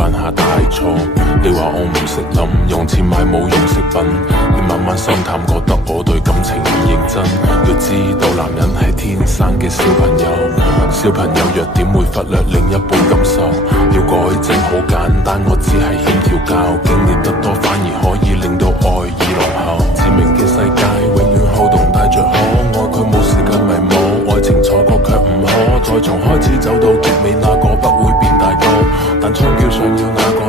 犯下大錯。你話我唔識諗，用錢買冇用飾品，你慢慢心淡，覺得我對感情唔認真。要知道男人係天生嘅小朋友，小朋友弱點會忽略另一半感受。要改正好簡單，我只係欠調教，經歷得多反而可以令到愛意濃厚。致命嘅世界永遠好動帶着可愛，佢冇時間迷惘，愛情錯過卻唔可再從開始走到結尾，那個不會變大個，但槍叫上要那個